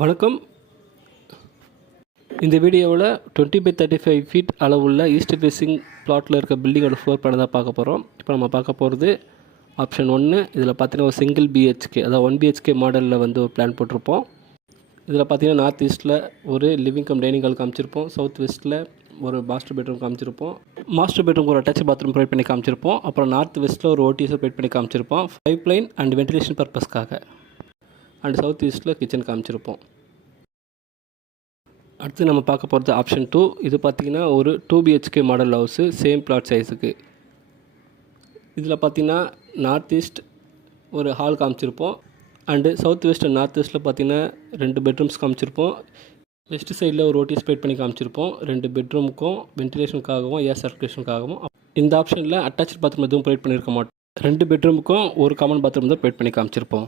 வணக்கம். இந்த வீடியோவில் 20/35 ஃபீட் அளவுள்ள ஈஸ்ட் ஃபேஸிங் பிளாட்டில் இருக்க பில்டிங்கோட ஃப்ளோர் பிளான் தான் பார்க்க போகிறோம். இப்போ நம்ம பார்க்க போகிறது ஆப்ஷன் 1. இதில் பார்த்தீங்கன்னா ஒரு சிங்கிள் பிஹெச்கே, அதாவது 1 பிஹெச்கே மாடலில் ஒரு பிளான் போட்டிருப்போம். இதில் பார்த்தீங்கன்னா நார்த் ஈஸ்ட்டில் ஒரு லிவிங் கம் டைனிங் ஹால் காமிச்சிருப்போம். சவுத் வெஸ்ட்டில் ஒரு மாஸ்டர் பெட்ரூம் காமிச்சிருப்போம். மாஸ்டர் பெட்ரூம் ஒரு அட்டாச் பாத்ரூம் ப்ரொவைட் பண்ணி காமிச்சிருப்போம். அப்புறம் நார்த் வெஸ்ட்டில் ஒரு ஓடிஎஸ் ப்ரொவைட் பண்ணி காமிச்சிருப்போம், பைப் லைன் அண்ட் வென்டிலேஷன் பர்பஸ்க்காக. அண்ட் சவுத் ஈஸ்ட்டில் கிச்சன் காமிச்சிருப்போம். அடுத்து நம்ம பார்க்க போகிறது ஆப்ஷன் 2. இது பார்த்திங்கன்னா ஒரு 2 BHK model house, same plot சைஸுக்கு. இதில் பார்த்திங்கன்னா நார்த் ஈஸ்ட் ஒரு ஹால் காமிச்சிருப்போம். And south west and north வெஸ்ட்டில் பார்த்திங்கன்னா 2 பெட்ரூம்ஸ் காமிச்சிருப்போம். வெஸ்ட் சைடில் ஒரு ஓடிஎஸ் ப்ரொவைட் பண்ணி காமிச்சிருப்போம், 2 பெட்ரூமுக்கும் வென்டிலேஷனுக்காகவும் ஏர் சர்க்குலேஷனுக்காகவும். இந்த ஆப்ஷனில் அட்டாச் பாத்ரூம் எதுவும் ப்ரொவைட் பண்ணியிருக்க மாட்டோம். 2 பெட்ரூமுக்கும் ஒரு காமன் பாத்ரூம் தான் ப்ரொவைட் பண்ணி காமிச்சிருப்போம்.